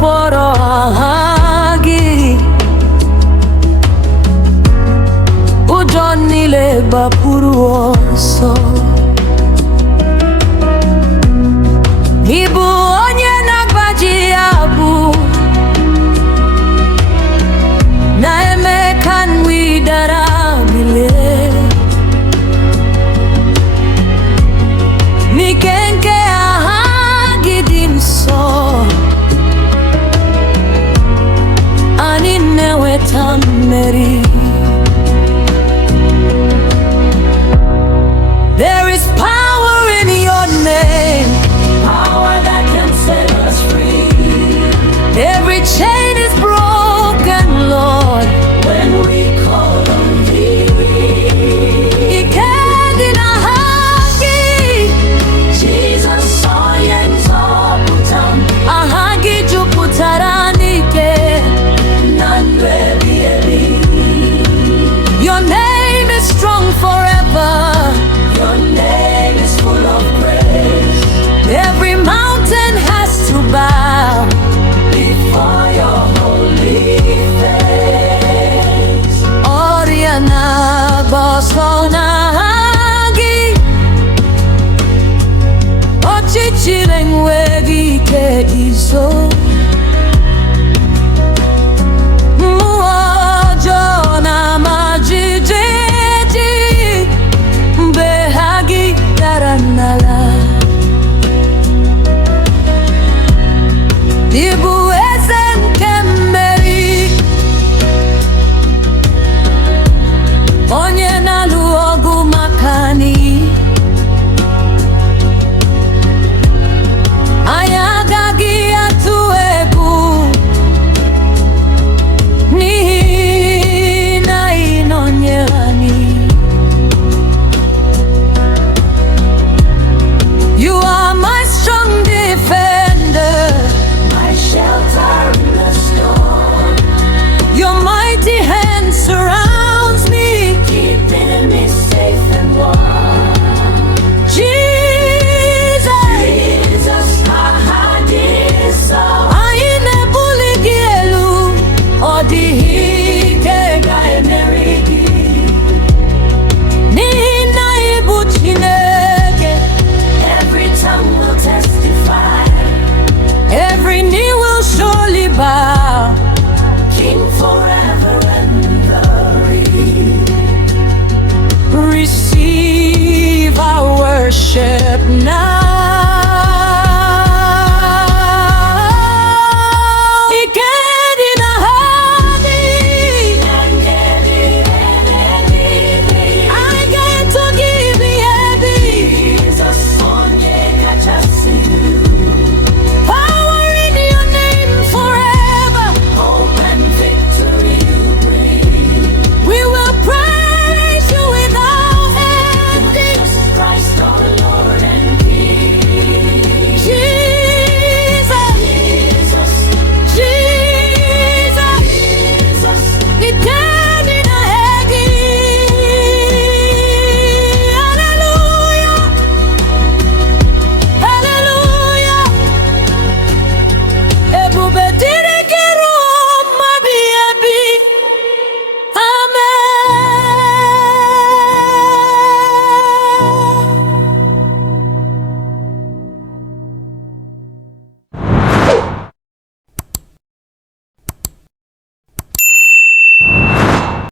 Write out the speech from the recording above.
kpọrọ aha gị, ụjọ niile gbapụrụ ọsọ. Ị bụ onye na-agbaji abụ, na-eme ka nri dara bilie. N'ike nke aha gị dị nsọ, anyị na-enweta mmeri. There is power in your name, Power that can set us free. every chain is broken, Lord. When we call on thee, Ike dị n'aha gị, Jesus, onye nzọpụta m, aha gị jupụtara n'ike. na ndụ ebighị ebi. Your name is strong forever. Your name is full of grace. Every mountain has to bow Before your holy face, ọrịa na-agba ọsọ n'aha gị, ọchịchịrị enweghị ike izo.